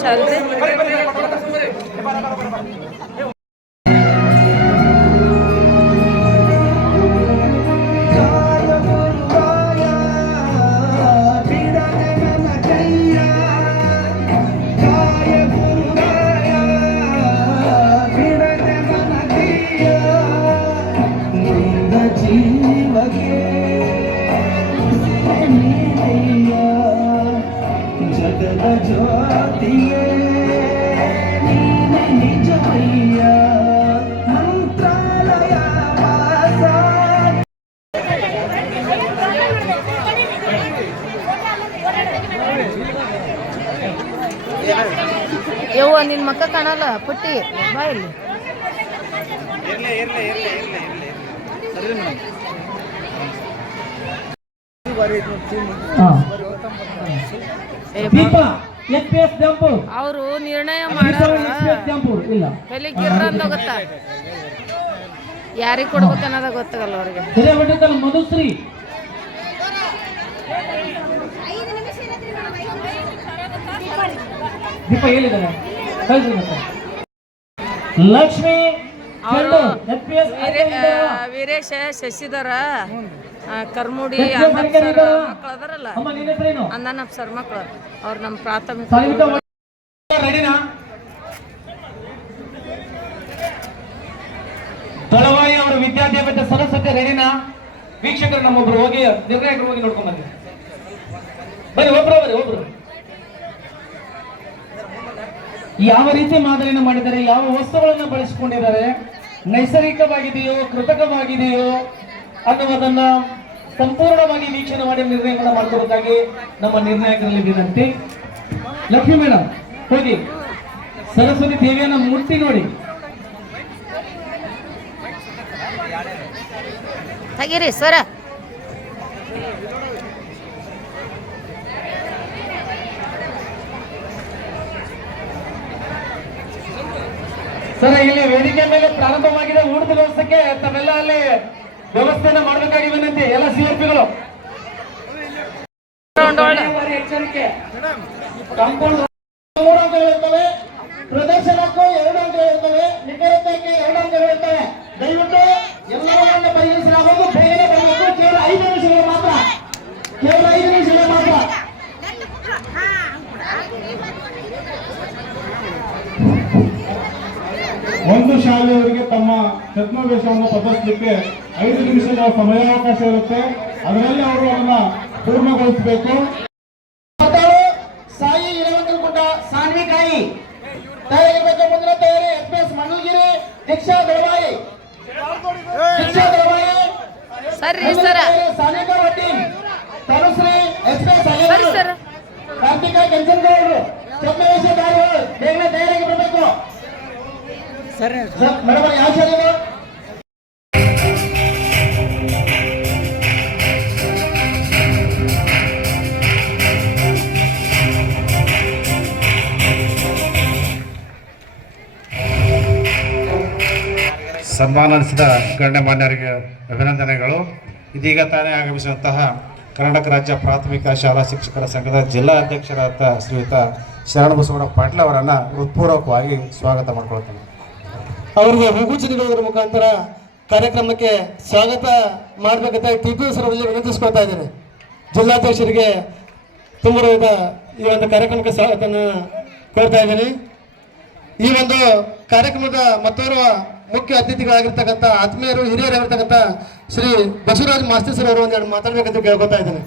ಸಂತೋಷ ಅಲ್ರಿ. ಯವ್ವ ನಿನ್ ಮಕ್ಕ ಕಾಣಲ್ಲ ಪುಟ್ಟಿ ಬಾ ಇಲ್ಲಿ. ಅವರು ನಿರ್ಣಯ ಮಾಡೋರು ಗೊತ್ತಾ, ಯಾರಿಗೆ ಕೊಡ್ಬೇಕು ಅನ್ನೋದ ಗೊತ್ತಾಗಲ್ಲ ಅವ್ರಿಗೆ. ಮಧುಶ್ರೀ ದೀಪ ಹೇಳಿದ್ದಾರೆ. ಲಕ್ಷ್ಮಿ ವೀರೇಶ ಶಶಿಧರ ಕರ್ಮುಡಿ ಮಕ್ಕಳದಾರಲ್ಲ, ಅಂದನಪ್ಪ ಸರ್ ಮಕ್ಕಳು ಅವ್ರು ನಮ್ಮ ಪ್ರಾಥಮಿಕ. ದಳವಾಯಿ ಅವರ ವಿದ್ಯಾರ್ಥಿ ಸರಸ್ವತಿ ರೆಡಿನಾ? ವೀಕ್ಷಕರು ನಮ್ಮೊಬ್ರು ಹೋಗಿ ನಿರ್ಣಾಯಕರು ಹೋಗಿ ನೋಡ್ಕೊಂಡ್ ಬಂದ್ರಿ. ಬರೀ ಒಬ್ರು ಯಾವ ರೀತಿ ಮಾದರಿಯನ್ನು ಮಾಡಿದ್ದಾರೆ, ಯಾವ ವಸ್ತುಗಳನ್ನು ಬಳಸಿಕೊಂಡಿದ್ದಾರೆ, ನೈಸರ್ಗಿಕವಾಗಿದೆಯೋ ಕೃತಕವಾಗಿದೆಯೋ ಅನ್ನುವುದನ್ನ ಸಂಪೂರ್ಣವಾಗಿ ವೀಕ್ಷಣೆ ಮಾಡಿ ನಿರ್ಣಯಗಳನ್ನ ಮಾಡ್ಕೊಬೇಕಾಗಿ ನಮ್ಮ ನಿರ್ಣಾಯಕರಲ್ಲಿ ವಿನಂತಿ. ಲಕ್ಷ್ಮಿ ಮೇಡಮ್ ಹೋಗಿ ಸರಸ್ವತಿ ದೇವಿಯನ್ನ ಮುಟ್ಟಿ ನೋಡಿ. ಹಾಗಿರಿ ಸರ. ಸರ್ ಇಲ್ಲಿ ವೇದಿಕೆ ಮೇಲೆ ಪ್ರಾರಂಭವಾಗಿದೆ ಊಟದ ವ್ಯವಸ್ಥೆಗೆ ತಾವೆಲ್ಲ ಅಲ್ಲಿ ವ್ಯವಸ್ಥೆಯನ್ನ ಮಾಡಬೇಕಾಗಿ ವಿನಂತಿ. ಎಲ್ಲ ಸಿಆರ್ಪಿಗಳು ಎಚ್ಚರಿಕೆ. ಕಾಂಪೌಂಡ್ 3 ಅಂಕಗಳಿರ್ತವೆ, ಪ್ರದರ್ಶನಕ್ಕೂ 2 ಅಂಕಗಳಿರ್ತವೆ, ನಿಖರತೆಗೆ 2 ಅಂಕಗಳಿರ್ತವೆ. ದಯವಿಟ್ಟು ಎಲ್ಲವನ್ನ ಪರಿಗಣಿಸಲಾಗುವುದು. ಬೇಗನೆ ಬರಬೇಕು. ಕೇವಲ 5 ನಿಮಿಷಗಳು ಮಾತ್ರ. ಒಂದು ಶಾಲೆಯವರಿಗೆ ತಮ್ಮ ಛದ್ಮವೇಷವನ್ನು ಪ್ರದರ್ಶಿಸಲಿಕ್ಕೆ 5 ನಿಮಿಷಗಳ ಸಮಯಾವಕಾಶ ಇರುತ್ತೆ. ಅದರಲ್ಲಿ ಅವರು ಅದನ್ನ ಪೂರ್ಣಗೊಳಿಸಬೇಕು. ಸಾಯಿ ಇಳವಂಕಲಗುಡ್ಡ ಸಾನ್ವಿಕಾಯಿ ತಯಾರಿಸಬೇಕು. ಮುಂದಿನ ತಯಾರಿ FPS ಮಂಗಳಗಿರಿ ದೀಕ್ಷಾ ದಳವಾಯಿ ಸಾನಿಕಾ ವಡ್ಡಿ ತನುಶ್ರೀ SPS ಕಾರ್ತಿಕಾ ಕೆಂಚನಗೌಡರು ಛದ್ಮವೇಷಧಾರಿಗಳು ಬೇಗನೆ ತಯಾರಿಗೆ ಬರಬೇಕು. ಮೇಡಮ್ ಯಾವ ಶಾಲೆ? ಸನ್ಮಾನಿಸಿದ ಗಣ್ಯಮಾನ್ಯರಿಗೆ ಅಭಿನಂದನೆಗಳು. ಇದೀಗ ತಾನೇ ಆಗಮಿಸುವಂತಹ ಕರ್ನಾಟಕ ರಾಜ್ಯ ಪ್ರಾಥಮಿಕ ಶಾಲಾ ಶಿಕ್ಷಕರ ಸಂಘದ ಜಿಲ್ಲಾ ಅಧ್ಯಕ್ಷರಾದ ಶ್ರೀಯುತ ಶರಣಬಸವಣ್ಣ ಪಾಟೀಲ್ ಅವರನ್ನು ಹೃತ್ಪೂರ್ವಕವಾಗಿ ಸ್ವಾಗತ ಮಾಡಿಕೊಳ್ತೇನೆ. ಅವರಿಗೆ ಹೂಗುಚ್ಚ ನೀಡುವುದರ ಮುಖಾಂತರ ಕಾರ್ಯಕ್ರಮಕ್ಕೆ ಸ್ವಾಗತ ಮಾಡಬೇಕಂತ TPS ಅವರಲ್ಲಿ ವಿನಂತಿಸ್ಕೊಳ್ತಾ ಇದ್ದೇನೆ. ಜಿಲ್ಲಾಧ್ಯಕ್ಷರಿಗೆ ತುಂಬ ಈ ಒಂದು ಕಾರ್ಯಕ್ರಮಕ್ಕೆ ಸ್ವಾಗತವನ್ನು ಕೋರ್ತಾ ಇದ್ದೇನೆ. ಈ ಒಂದು ಕಾರ್ಯಕ್ರಮದ ಮತ್ತೋರ್ವ ಮುಖ್ಯ ಅತಿಥಿಗಳಾಗಿರ್ತಕ್ಕಂಥ ಆತ್ಮೀಯರು ಹಿರಿಯರಾಗಿರ್ತಕ್ಕಂಥ ಶ್ರೀ ಬಸವರಾಜ್ ಮಾಸ್ತಿ ಸರ್ ಅವರು ಒಂದೆರಡು ಮಾತಾಡಬೇಕಂತ ಕೇಳ್ಕೊತಾ ಇದ್ದೇನೆ.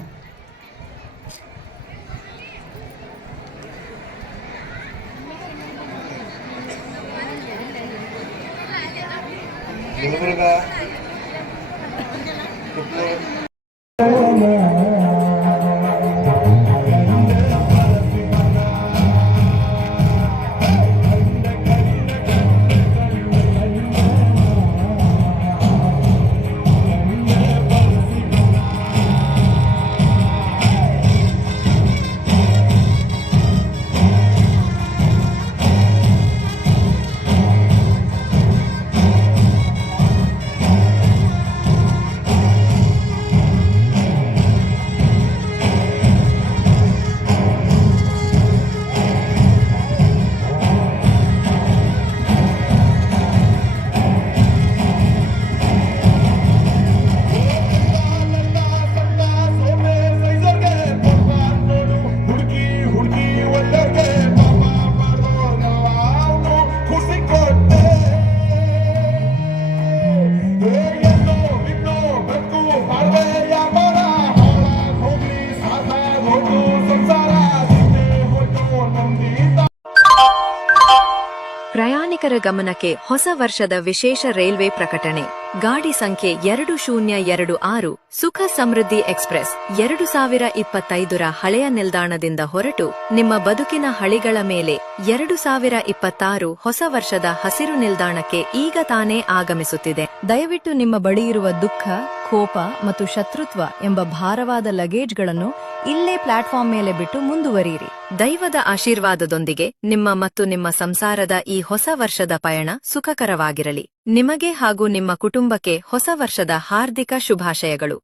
ಗ್ರಾಹಕರ ಗಮನಕ್ಕೆ ಹೊಸ ವರ್ಷದ ವಿಶೇಷ ರೈಲ್ವೆ ಪ್ರಕಟಣೆ. ಗಾಡಿ ಸಂಖ್ಯೆ 2026 ಸುಖ ಸಮೃದ್ಧಿ ಎಕ್ಸ್‌ಪ್ರೆಸ್ 2025ರ ಹಳೆಯ ನಿಲ್ದಾಣದಿಂದ ಹೊರಟು ನಿಮ್ಮ ಬದುಕಿನ ಹಳಿಗಳ ಮೇಲೆ 2026 ಹೊಸ ವರ್ಷದ ಹಸಿರು ನಿಲ್ದಾಣಕ್ಕೆ ಈಗ ತಾನೇ ಆಗಮಿಸುತ್ತಿದೆ. ದಯವಿಟ್ಟು ನಿಮ್ಮ ಬಳಿಯಿರುವ ದುಃಖ, ಕೋಪ ಮತ್ತು ಶತ್ರುತ್ವ ಎಂಬ ಭಾರವಾದ ಲಗೇಜ್ಗಳನ್ನು ಇಲ್ಲೇ ಪ್ಲಾಟ್ಫಾರ್ಮ್ ಮೇಲೆ ಬಿಟ್ಟು ಮುಂದುವರಿಯಿರಿ. ದೈವದ ಆಶೀರ್ವಾದದೊಂದಿಗೆ ನಿಮ್ಮ ಮತ್ತು ನಿಮ್ಮ ಸಂಸಾರದ ಈ ಹೊಸ ವರ್ಷದ ಪಯಣ ಸುಖಕರವಾಗಿರಲಿ. ನಿಮಗೆ ಹಾಗೂ ನಿಮ್ಮ ಕುಟುಂಬಕ್ಕೆ ಹೊಸ ವರ್ಷದ ಹಾರ್ದಿಕ ಶುಭಾಶಯಗಳು.